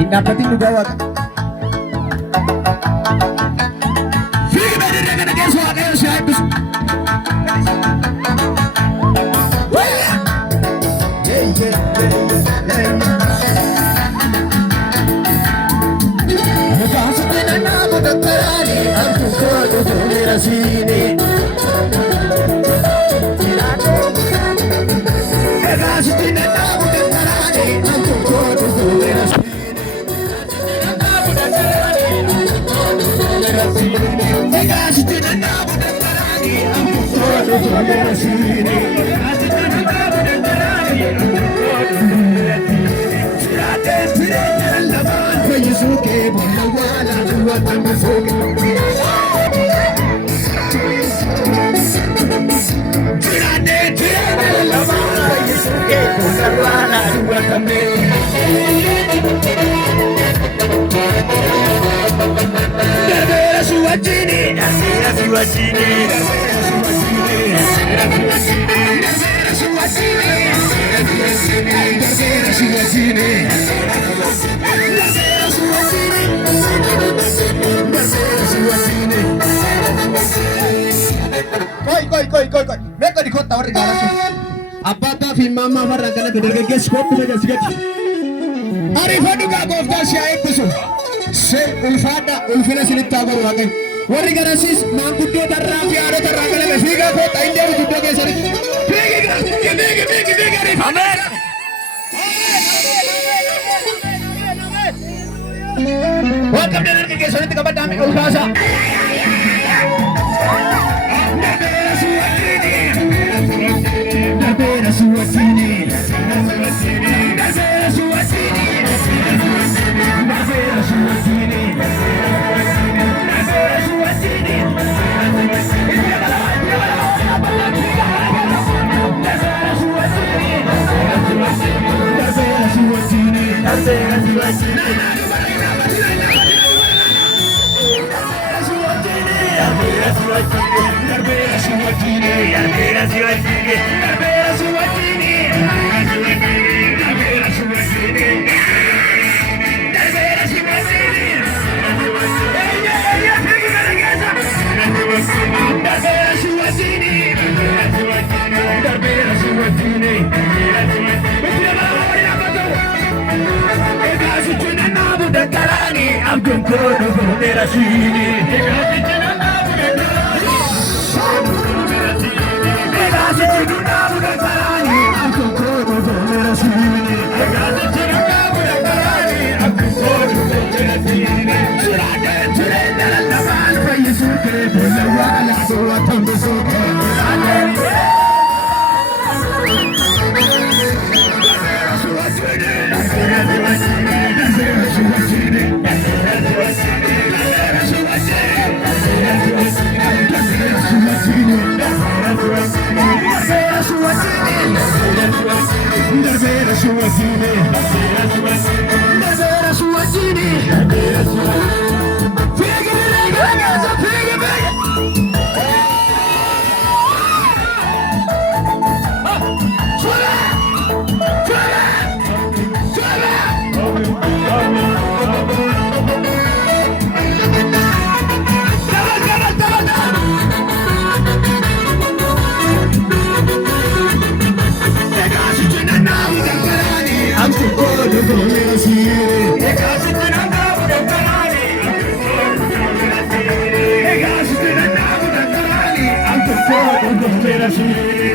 Indapati juga wak. Fiigna dirree kana keessa waaqayyo si haa eebbisu. Kaasute nanamu dattaraani amtu kootu fuuldura siini. Kaasute nanamu dattaraani amtu kootu fuuldura siini. Kaasute nanamu dattaraani amtu kootu fuuldura siini. Suke bola wala dua tamu suke. Tirane lama suke bola wala dua tamu. Darbera suwajini, darbera suwajini, darbera suwajini, darbera suwajini. Koi. Mereka di kota warga langsung. Apakah fi mama warga kana dargaggeessi kootu meja sigati. Ariifadhu gaa gooftaa si haa eebbisu. Ulfina isinitti haa godhu waaqayyo. Warri garasiis maanguddoota irraa fi haadhota irraa galame fiigaa koota hin deebitu iddoo keessanitti. Fiigi ariif. Ameen. Waan qabdan harka keessanitti qabadhaa miidha ulfaasaa. Darbera suwajini, darbera suwajini, darbera suwajini, darbera suwajini. Darbera suwajini.